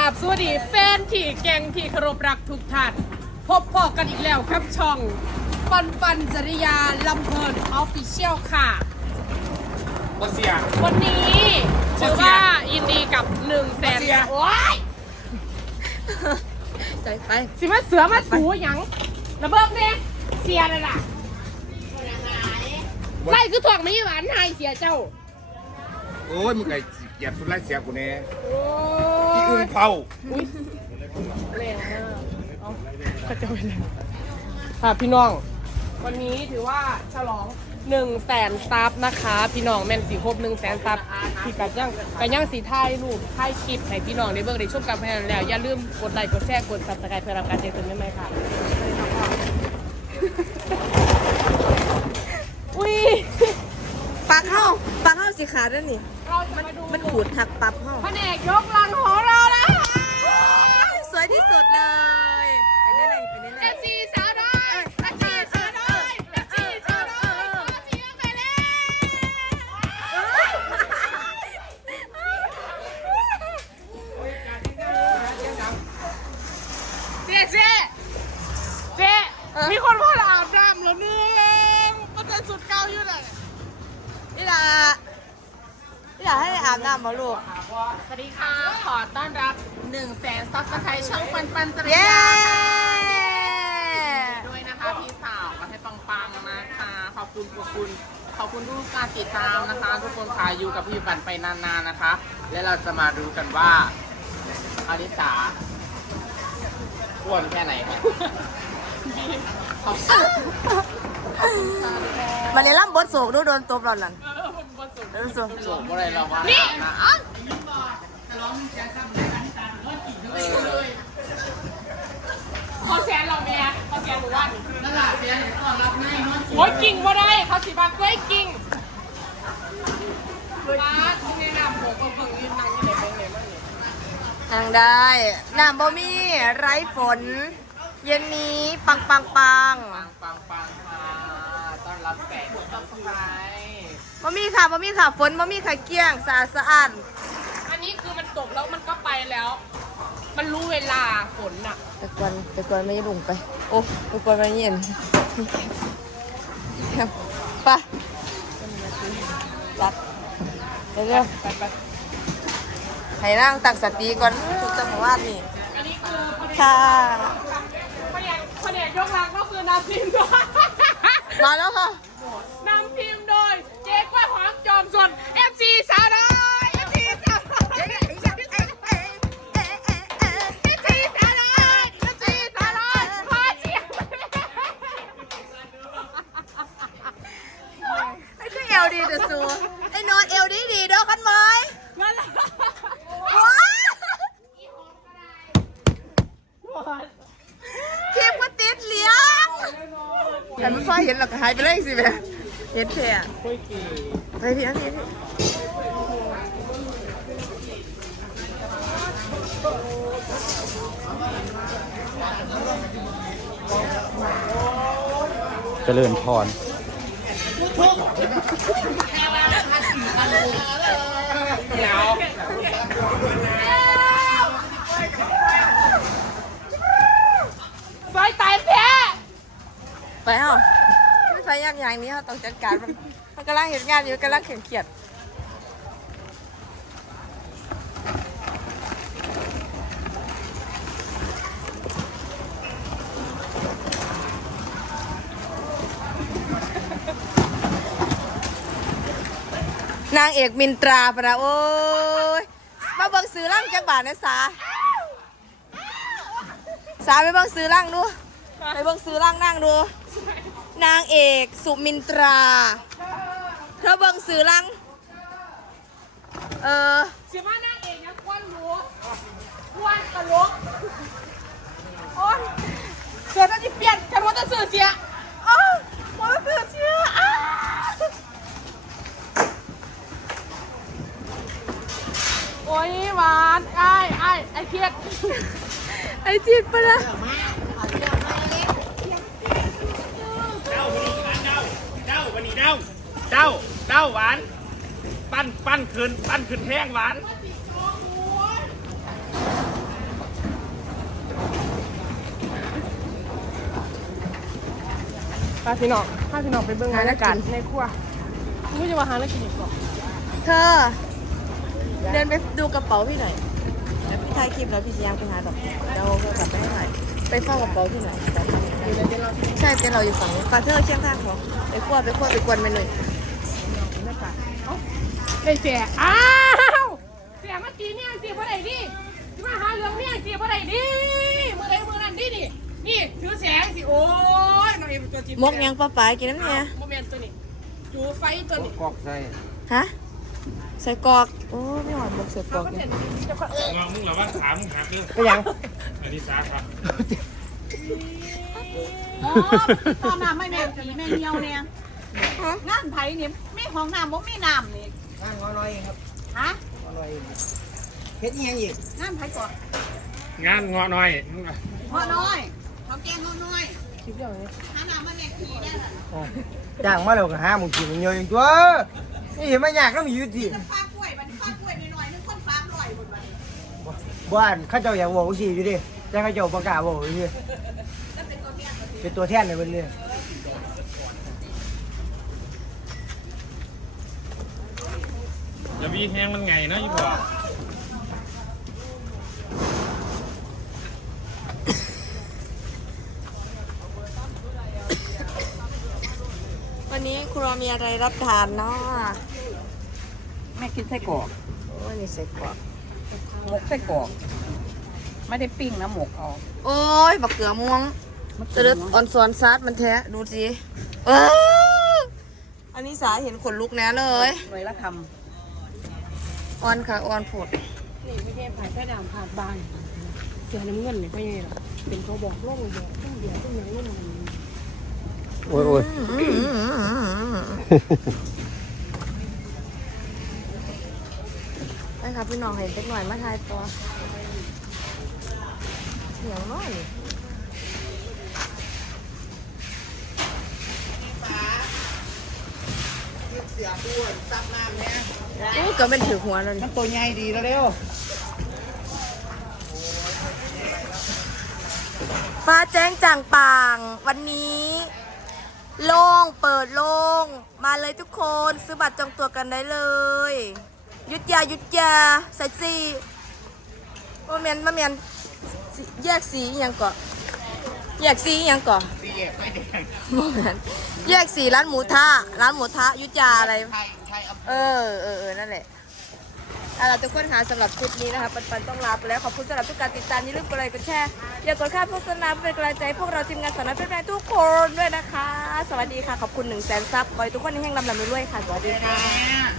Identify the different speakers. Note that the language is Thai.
Speaker 1: ราบสวัสดีแฟนที่แกงที่เคารพรักทุกท่านพบพอกันอีกแล้วครับช่อง ปันปันจริยาลำเพลินออฟฟิเชียลค่ะ
Speaker 2: บเสีย
Speaker 1: วันนี้ถือว่ายินดีกับ1นึ่งแสน
Speaker 2: เสีย
Speaker 1: โอ้ย
Speaker 3: ใจไป
Speaker 1: สิมาเสือมาสูหยังระเบิดเนี่ยเสียเลยล่ะไล่คือถ่วงไม่หวานให้เสียเจ้า
Speaker 2: โอ้ยมึงไก่เหยียบสุดไล่เสียกูแน่
Speaker 1: โอ้
Speaker 2: ที่อื่
Speaker 1: ย
Speaker 2: นเผา
Speaker 1: อุ้ยแรงมากเอาก็จะไปแล้วค่ะพี่น้อง วันนี้ถือว่าฉลอง1นึ่งแสนซับนะคะ พี่น้องแม่นสีครบหนึ่งแสนซับที่กันย่างกันย่างสีไทยรูปไทยคลิปให้พี่น้องได้เบิ่งได้ชมกันไปแล้ว อย่าลืมกดไลค์กดแชร์กดซับสไครต์เพื่อรับการแจ้งเตือนใหม่ๆค่ะ อุ้ย
Speaker 3: ปากเข้าปากเข้าสีขาดด้วยนี่
Speaker 1: เราจะมาดู
Speaker 3: มันขูดหักปับเข้า
Speaker 1: แผนกยกลังของเราแล้ว
Speaker 3: สวยที่สุดเลย ไปเรื่อยๆไปเรื่
Speaker 1: เอ
Speaker 3: อย
Speaker 1: ฟซีสาวน้อยเอฟซีสาวน้อยเอฟซีสาวน้อยขอเชียร์ไปแล้วเจ๊เจ๊เจ๊ มีคนพูดอาบน้ำแล้วเนี่ยมันจะสุดเก่าอยู่เลย
Speaker 3: ๆนี่ล่ะนี่ล่ะให้อาบน้ำมาลูก
Speaker 1: สวัสดีค่ะ ขอต้อนรับ1นึ่งแสนซับสไครต์ช่องปันปันจริ
Speaker 3: เย้
Speaker 1: ยาด้วยนะคะพี่สาวมาให้ปังๆนะคะขอบคุณขอบคุณขอบคุณทุกการติดตามนะคะ ทุกคนค่ะอยู่กับพี่ปันไปนานๆนะคะ และเราจะมาดูกันว่าอลิสาอ้วนแค่ไหนครับขอบคุณ
Speaker 3: มันเลยล่ำบดโศกดูโดนตบเรานั่น
Speaker 1: เออผมบนสุด
Speaker 3: โดนโศก
Speaker 1: จบอะไรเราวะนี่เขาแชร์เราแม่เขาแชร์หนูว่านั่นแหละแชร์ก่อนรับง่ายโอ้ยกิ่งบ่ได้เขาสิบาทกล้วยกิ่งมาที่แนะนำผมก็เพิ่งยืนนั่งอยู่ในเบงเลยมั่งเนี่ย
Speaker 3: นั่งได้น้ำบ่มีไร้ฝน เย็นนี้ปังปังปัง
Speaker 1: ปังปังปังค่ะต้อนรับแสงต้องสบาย
Speaker 3: บ่มีค่ะบ่มีค่ะฝนบ่มีค่ะเกี้ยงสะอาดสะอาด
Speaker 1: อันนี้คือมันตกแล้วมันก็ไปแล้ว มันรู้เวลาฝนน่ะ
Speaker 3: ตะกอนตะกอนไม่ลุงไป โอ้ตะกอนไม่เย็นไปรักเร็ว
Speaker 1: ไปไป
Speaker 3: ให้นั่งตั้งสติก่อนทุกจังหวะนี่
Speaker 1: อันนี้คือ
Speaker 3: ค่ะ
Speaker 1: แดีพอดียกลังก็คือนาทีมโดย
Speaker 3: มาแล้วค่ะ แต่ไม่ค่อยเห็นหรอกหายไปเลยสิแม่เห็นแค่ไปพี่อันนี้
Speaker 4: เจริญพร
Speaker 1: ซ
Speaker 3: ไปเอ้าไม่ใช่ยางอย่างนี้เขาต้องจัดการมันมันกำลังเห็นงานอยู่กำลังเขียนเขียดนางเอกมินตราปะนะโอ้ยมาเบิ่งซื้อร่างจักบาทนะสาสาไปเบิ่งซื้อร่างดู ไปเบิ่งซื้อร่างนั่งดูนางเอกสุมินตราเธอเบิ่งซื้อร่างเออ
Speaker 1: เสียมานั่งเองนะควันรู้ควันตลกโอ๊ยเสือจะเปลี่ยนกันว่าจะเสือเสียอ้าวว่าจะเสือเสียอ้าวโอ้ยหวานไอ้ไอ้ไอ้เครียด
Speaker 3: ไอจิตปะนะ
Speaker 2: เจ้า เจ้าหวาน ปั้น ปั้นคืนปั้นคืนแห้งหวาน
Speaker 1: ปลาพี่นอกปลาพี่นอกไปเบิ่งบรรยากาศในครัวมึงจะมาหาแล้วกินอีกบ่
Speaker 3: เธอ เดินไปดูกระเป๋าพี่หน่อยแล้วพี่ถ่ายคลิปแล้วพี่จะยังไปหาต่อเดี๋ยวเรากลับไปให้หน่อยไปเฝ้ากระเป๋าที่ไหนใช่เป็นเราอยู่ฝั่งนี้ฟาเธอเชียงท่างของไปคั่วไปคั่วไปกวนไปหน่อย
Speaker 1: ได้เสียอ้าวเสียเมื่อกี้เนี่ยเสียบ่ได้ดิที่มาหาเรื่องเนี่ยเสียบ่ได้ดิมือใดมือนั้นดินี่นี่ถือแสงสิโอ้ยน้องเอ็มเป็นตัวจริง
Speaker 3: มกยังป้าป๋ากินน้ำเนี่ย
Speaker 1: โมเมนต์ตัวนี้จูไฟตัวนี้
Speaker 2: กอกใส่
Speaker 3: ฮะใส่กรอกโอ้ไม่หวานมกใส่กรอก
Speaker 1: ก็
Speaker 3: เนี่
Speaker 1: เห็
Speaker 3: ย
Speaker 1: นจะก็เออ
Speaker 2: งอมึงเหรอว่าขามึงหักเรื่อง
Speaker 4: ก็ยัง
Speaker 2: อันนี้สาครับ
Speaker 5: อ๋อตอนน้ำไม่แม่ผีแม่เหี่ยวเนี่ย งานไผ่เนี่ยไม่ห้องน้ำบ่มีน้ำนี่
Speaker 6: งานงอน้อยเองครับ
Speaker 5: ฮะ
Speaker 6: งอน้อยเองเฮ็ดอิหยังอีก
Speaker 5: งานไผ่ก่อน
Speaker 2: งานงอหน่อย
Speaker 5: งอน้อยเขาแกงงอน้อย
Speaker 1: คลิปอย่างนี้
Speaker 5: หาน้ำมาแม่ผีได้ล่ะ
Speaker 6: จ้างมาแล้วก็หาหมึงกินมันเยอะอย่างตัวนี่เห็นมันยากก็มีอยู่ที่
Speaker 5: น้ำปลากล้วยบัดนี้ปลากล้วยน้อยๆนึงคนปลาลอยบนบัดนี้
Speaker 6: บ้านเข้าเจ้าอยากบอกสิอยู่ดิแต่เข้าเจ้าประกล้าศบอกอยู่ดิ
Speaker 5: แล้วเป็นตัวเมีย
Speaker 6: เป็นตัวแทนในวันนี้
Speaker 2: อย่าวีแห้งมันไงนะยี่บอก
Speaker 3: วันนี้ครัวมีอะไรรับทานเนาะ
Speaker 5: แม่กินไส้กรอก
Speaker 3: โอ้ยนี่ใส่กรอก
Speaker 5: หมกไส้กรอก ไม่ได้ปิ้งนะหมกเอา
Speaker 3: โอ้ยบักเขือม่วงจะเลือดอ่อนซอนซัดมันแท้ดูสิเอออันนี้สาเห็นขนลุกแน่เลย
Speaker 5: หน่วยละค
Speaker 3: อ่อนค่ะอ่อนผด
Speaker 1: นี่ไม่ใช่ผ่านแค่ดามผ่านบานเสียน้ำเงินเนี่ยก็ยังไงล่ะเป็นเขาบอกโล่งบอกต้องเดียวต้องยังไม่นอน
Speaker 4: โอ้ยโอ้ย
Speaker 3: ไปค่ะพี่น้องเห็นเล็กหน่อยมาทายตัวเสียงน้อยนี่ อู้ก็เป็นถือหัวแล้วนี่
Speaker 6: มันตัวใหญ่ดีแล้วเร็ว
Speaker 3: ฟ้าแจ้งจ่างป่าง วันนี้ โล่งเปิดโล่ง มาเลยทุกคนซื้อบัตรจองตัวกันได้เลย ยุดยายุดยาใส่สีมาเมียนมาเมียนสิแยกสีอหยังก่อนแยกสีอหยังก่อน
Speaker 2: สีแยกไฟแดง
Speaker 3: มาเมียนแยกสีร้านหมูทะร้านหมูทะยุดยาอะไร
Speaker 6: ใช่ใช่เอา
Speaker 3: เออเออเออนั่นแหละเอาล่ะทุกคนค่ะสำหรับคลิปนี้นะคะปันปันต้องลาไปแล้ว ขอบคุณสำหรับทุกการติดตามอย่าลืมกดไลค์กดแชร์อย่ากดข้ามโฆษณาเป็นกำลังใจให้พวกเราทีมงานสอนนักเป็นแฟนทุกคนด้วยนะคะ สวัสดีค่ะ ขอบคุณหนึ่งแสนซับขอให้ทุกคนแห่งลำลำรวยๆค่ะ สวัสดีค่ะำ